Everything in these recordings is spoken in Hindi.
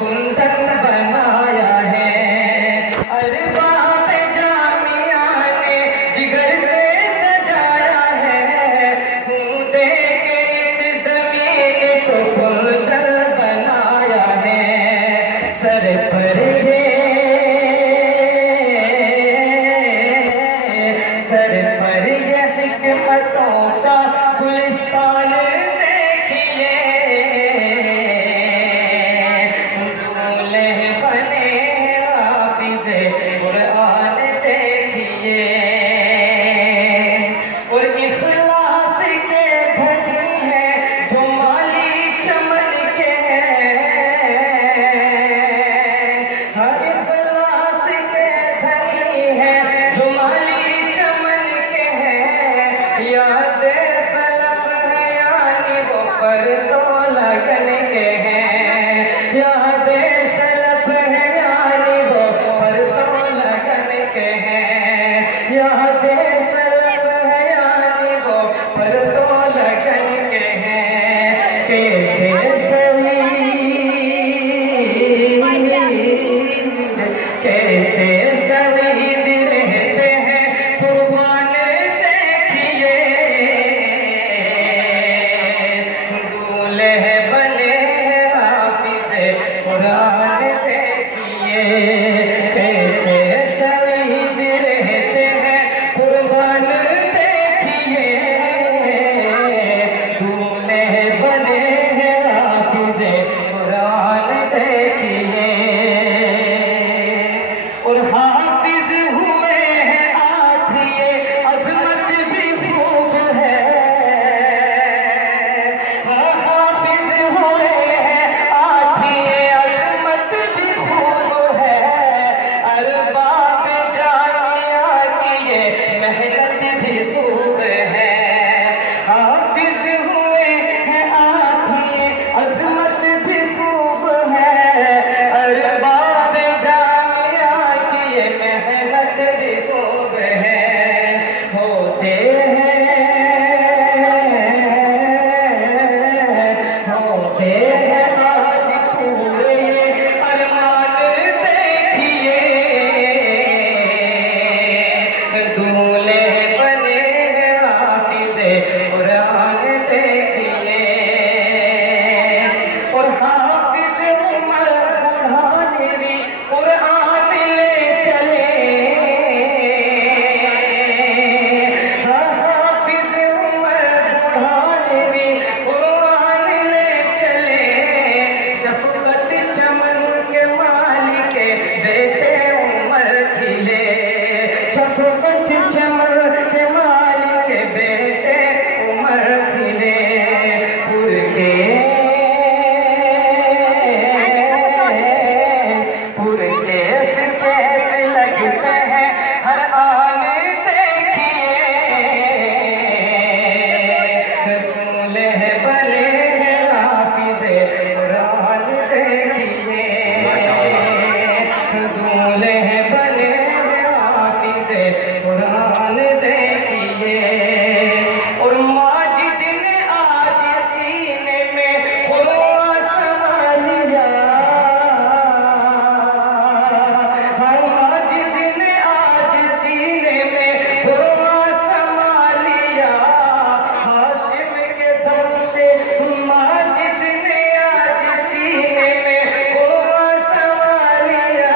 कुंदन बनाया है। अरबाब जामिया ने जिगर से सजाया है, खूंदे के इस जमीन को कुंदन बनाया है। सर पर ये हिकमतों का गुलिस्तान देखिए, दूल्हे बने हाफिज़े कुरान देखिए। और इखलास के धनी हैं जो माली चमन के हैं, हाँ इखलास के धनी हैं जो माली चमन के हैं। याद सलफ है यानी वो पर तो लगन के हैं, याद सलफ है यानी वो पर तो लगन के हैं, याद सलफ है यानी वो पर तो लगन के हैं। कैसे कैसे शहीद रहते हैं कुर्बान देखिए, दूल्हे बने हाफिज़े कुरान देखिए। कैसे शहीद रहते हैं कुर्बान देखिए, दूल्हे बने हाफिज़े कुरान देखिए। और हाफिज हुए हैं आज ये अजमत भी खूब है, हाफिज हुए हैं आज ये अजमत भी खूब है। अरबाब जामिया की ये मेहनत भी खूब है, हाफिज हुए हैं आज ये अजमत भी खूब है। अरबाब जामिया की ये मेहनत भी खूब है। होते हैं आज पूरे ये अरमान देखिए, दूल्हे बने हाफिज़े कुरान देखिए। और हाफिज़ उमर बुढ़ाने भी कुरान ले चले, हाफिज़ उमर बुढ़ाने भी कुरान ले चले। शफकत चमन के मालिक बेटे उमर खिले, शफकत चमन के मालिक बेटे उमर खिले। पुरखे कैसे लगते हैं हर आन देखिए, दूल्हे बने हाफिज़े कुरान देखिए, दूल्हे बने हाफिज़े कुरान देखिए। और माजिद ने आज सीने में कुरान समा लिया, माजिद ने आज सीने में कुरान समा लिया। हाशिम के दम से माजिद ने आज सीने में कुरान समा लिया।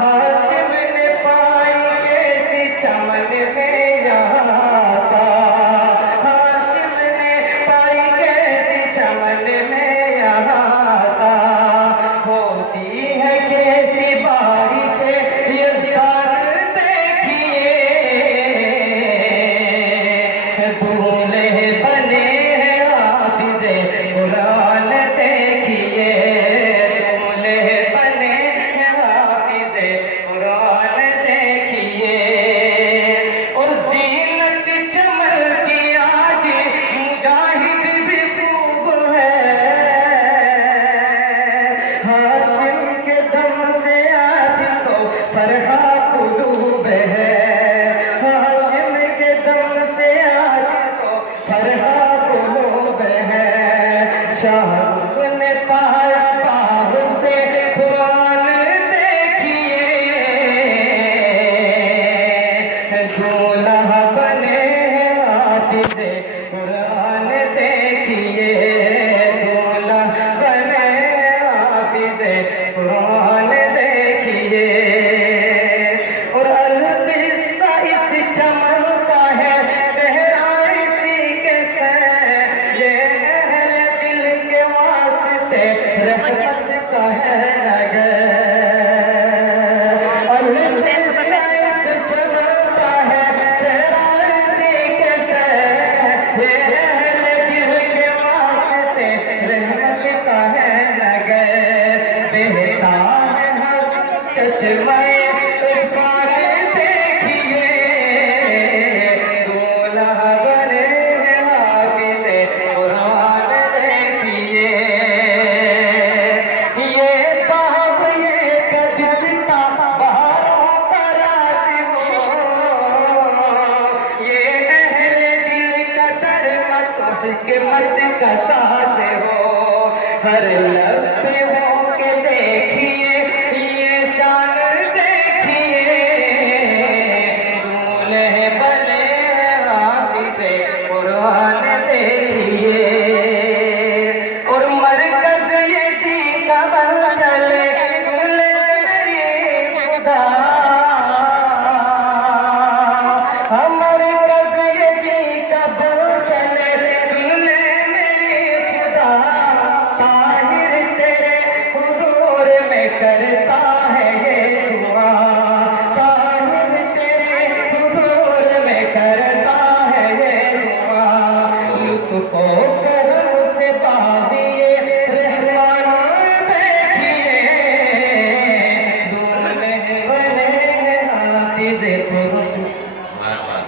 हाशिम ने पाई कैसी चमन में यहाँ था, हाशिम ने पाई कैसी चमन में यहाँ था। होती है कैसी बारिश यज़दान देखिए, दूल्हे बने हाफिज़े कुरान देखिए, दूल्हे बने हाफिज़े कुरान देखिए। और ज़ीनत चमन की आज मुजाहिद भी खूब है, रहमत का है नगर और चलता है शरारती के सर ये अहले दिल के वास्ते रहमत का है नगर बहता है हर चश्मे इरफान देखिए दूल्हा बने हैं हाफिज़े कुरान देखिए ये बाग ये कबिस्ता बहारों का राज हो ये अहले दिल का दरमत के मत का साज हो हर लब पे हो के देखिए ये शान देखिए दूल्हे बने हाफिज़े कुरान देखिए और मरकज ये दी खबर चले सुने मेरी खुदा हमारे कद ये दी खबर चले सुने मेरी खुदा ताहिर तेरे हुजूर में करता है ये दुआ ताहिर तेरे हुजूर में करता है ये दुआ लुत्फ़ो करम से बादिए रहमान देखिए दूल्हे बने हैं हाफिज़े कुरान।